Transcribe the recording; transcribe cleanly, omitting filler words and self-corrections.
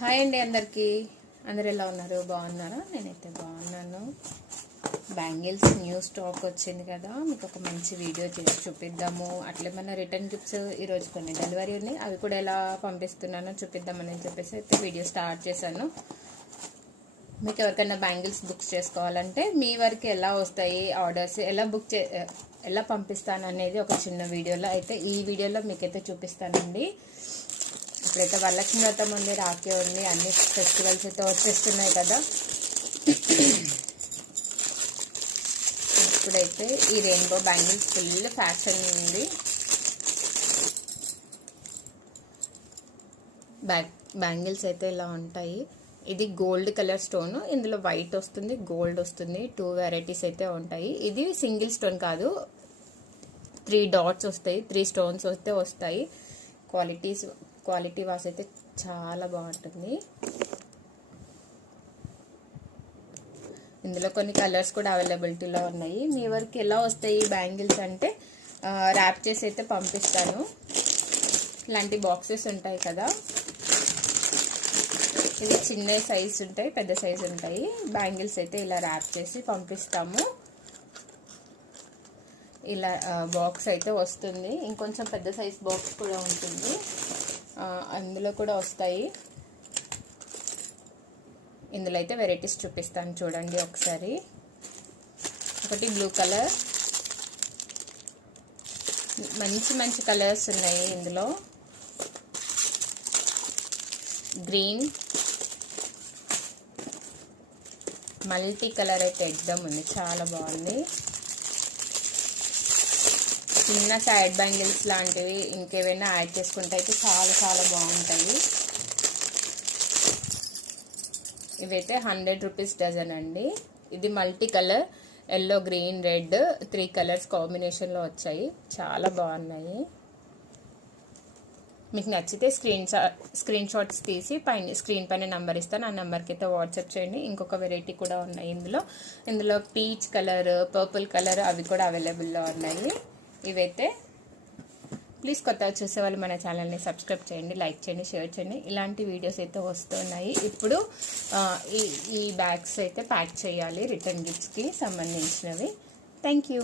Hi అండి అందరికీ. అందరు ఎలా ఉన్నారు? బాగున్నారా? నేనైతే బాగున్నాను. బ్యాంగిల్స్ న్యూ స్టాక్ వచ్చింది కదా, మీకు ఒక మంచి వీడియో చేసి చూపిద్దాము. అట్లే మన రిటర్న్ గిఫ్ట్స్ ఈరోజు కొన్ని డెలివరీ ఉన్నాయి, అవి కూడా ఎలా పంపిస్తున్నానో చూపిద్దామని చెప్పేసి అయితే వీడియో స్టార్ట్ చేశాను. మీకు ఎవరికైనా బ్యాంగిల్స్ బుక్ చేసుకోవాలంటే మీ వరకు ఎలా వస్తాయి ఆర్డర్స్, ఎలా పంపిస్తాను అనేది ఒక చిన్న వీడియోలో అయితే ఈ వీడియోలో మీకైతే చూపిస్తానండి. ఇప్పుడైతే వరలక్ష్మి వ్రతం ఉంది, రాఖీ ఉంది, అన్ని ఫెస్టివల్స్ అయితే వచ్చేస్తున్నాయి కదా. ఇప్పుడైతే ఈ రెయిన్బో బ్యాంగిల్స్ ఫుల్ ఫ్యాషన్ ఉంది. బ్యాంగిల్స్ అయితే ఇలా ఉంటాయి. ఇది గోల్డ్ కలర్ స్టోన్, ఇందులో వైట్ వస్తుంది, గోల్డ్ వస్తుంది. 2 వెరైటీస్ అయితే ఉంటాయి. ఇది సింగిల్ స్టోన్ కాదు, 3 డాట్స్ వస్తాయి, 3 స్టోన్స్ అయితే వస్తాయి. క్వాలిటీ వాస్ అయితే చాలా బాగుంటుంది. ఇందులో కొన్ని కలర్స్ కూడా అవైలబిలిటీలో ఉన్నాయి. మీ వరకు ఎలా వస్తాయి బ్యాంగిల్స్ అంటే ర్యాప్ చేసి అయితే పంపిస్తాను. ఇలాంటి బాక్సెస్ ఉంటాయి కదా, ఇవి చిన్న సైజ్ ఉంటాయి, పెద్ద సైజ్ ఉంటాయి. బ్యాంగిల్స్ అయితే ఇలా ర్యాప్ చేసి పంపిస్తాము. ఇలా బాక్స్ అయితే వస్తుంది. ఇంకొంచెం పెద్ద సైజ్ బాక్స్ కూడా ఉంటుంది, అందులో కూడా వస్తాయి. ఇందులో అయితే వెరైటీస్ చూపిస్తాను చూడండి ఒకసారి. ఒకటి బ్లూ కలర్, మంచి కలర్స్ ఉన్నాయి ఇందులో. గ్రీన్, మల్టీ కలర్ అయితే ఎగ్దమ్ ఉంది, చాలా బాగుంది. చిన్న సైడ్ బ్యాంగిల్స్ లాంటివి ఇంకేమైనా యాడ్ చేసుకుంటే అయితే చాలా బాగుంటాయి. ఇవైతే 100 రూపీస్ డజన్ అండి. ఇది multi colour, yellow, green, red 3 colours కాంబినేషన్లో వచ్చాయి, చాలా బాగున్నాయి. మీకు నచ్చితే స్క్రీన్ షాట్స్ తీసి స్క్రీన్ పైన నెంబర్ ఇస్తాను, ఆ నెంబర్కి అయితే వాట్సాప్ చేయండి. ఇంకొక వెరైటీ కూడా ఉన్నాయి ఇందులో పీచ్ కలర్, పర్పుల్ కలర్ అవి కూడా అవైలబుల్లో ఉన్నాయి. ఇవైతే ప్లీజ్ కొత్తగా చూసే వాళ్ళు మన ఛానల్ని సబ్స్క్రైబ్ చేయండి, లైక్ చేయండి, షేర్ చేయండి. ఇలాంటి వీడియోస్ అయితే వస్తున్నాయి. ఇప్పుడు ఈ బ్యాగ్స్ అయితే ప్యాక్ చేయాలి రిటర్న్ గిఫ్ట్స్కి సంబంధించినవి. Thank you.